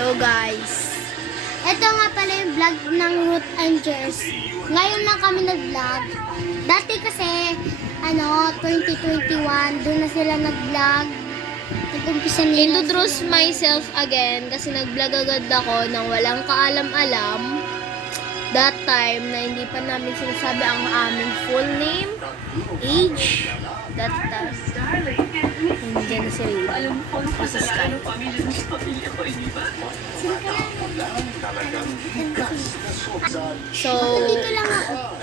Hello guys. Ito nga pala yung vlog ng Ruth and Jers. Ngayon lang kami nag-vlog. Dati kasi, 2021, doon na sila nag-vlog. Nag-umpisa nila. Introduce myself again kasi nag-vlog agad ako nang walang kaalam-alam. That time na hindi pa namin sinasabi ang aming full name, age, that time. Hindi na si Ray. Si Sky. So, Dito lang ako.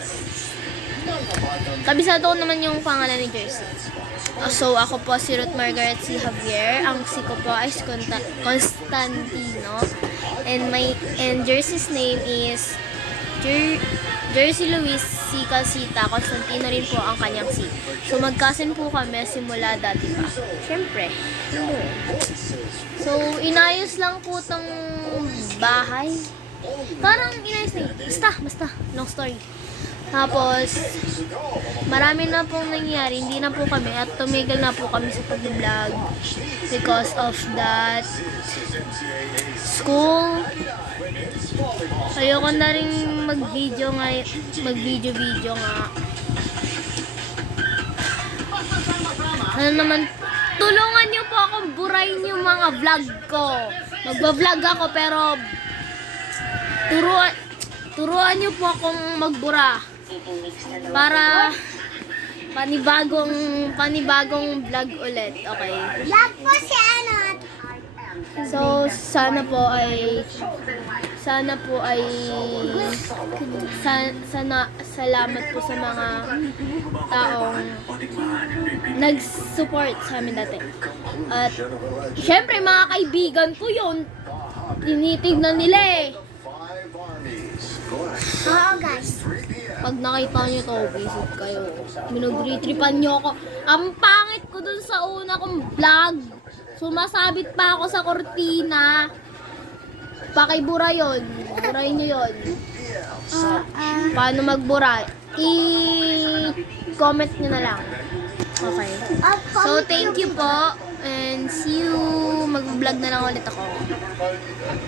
kabisado ko naman yung pangalan ni Jersey. So, ako po si Ruth Margaret C. Javier. Ang si ko po ay Constantino. And Jersey's name is Jersey Luis C. Calcita. Constantino rin po ang kanyang C. So, mag-cousin po kami simula dati pa. Siyempre. So, inayos lang po tong bahay. Parang inayos na yun. Basta. Long story. Tapos, marami na pong nangyari. Hindi na po kami at tumigil na po kami sa pag-vlog because of that school. Ayoko na rin mag-video nga. Ano naman, tulungan niyo po akong burahin yung mga vlog ko. Magba-vlog ako pero turuan niyo po akong magbura para panibagong vlog ulit, okay? Vlog po si So, sana po ay salamat po sa mga taong nag-support sa amin dati. At syempre mga kaibigan ko yun, tinitignan nila eh. Oo guys. Pag nakita nyo to, visit kayo. Minagritripan nyo ako. Ang pangit ko dun sa una kong vlog. Sumasabit pa ako sa kortina. Pakibura yun. Burahin nyo yun. Paano magbura? I-comment nyo na lang. Okay. So, thank you po. And see you. Mag-vlog na lang ulit ako.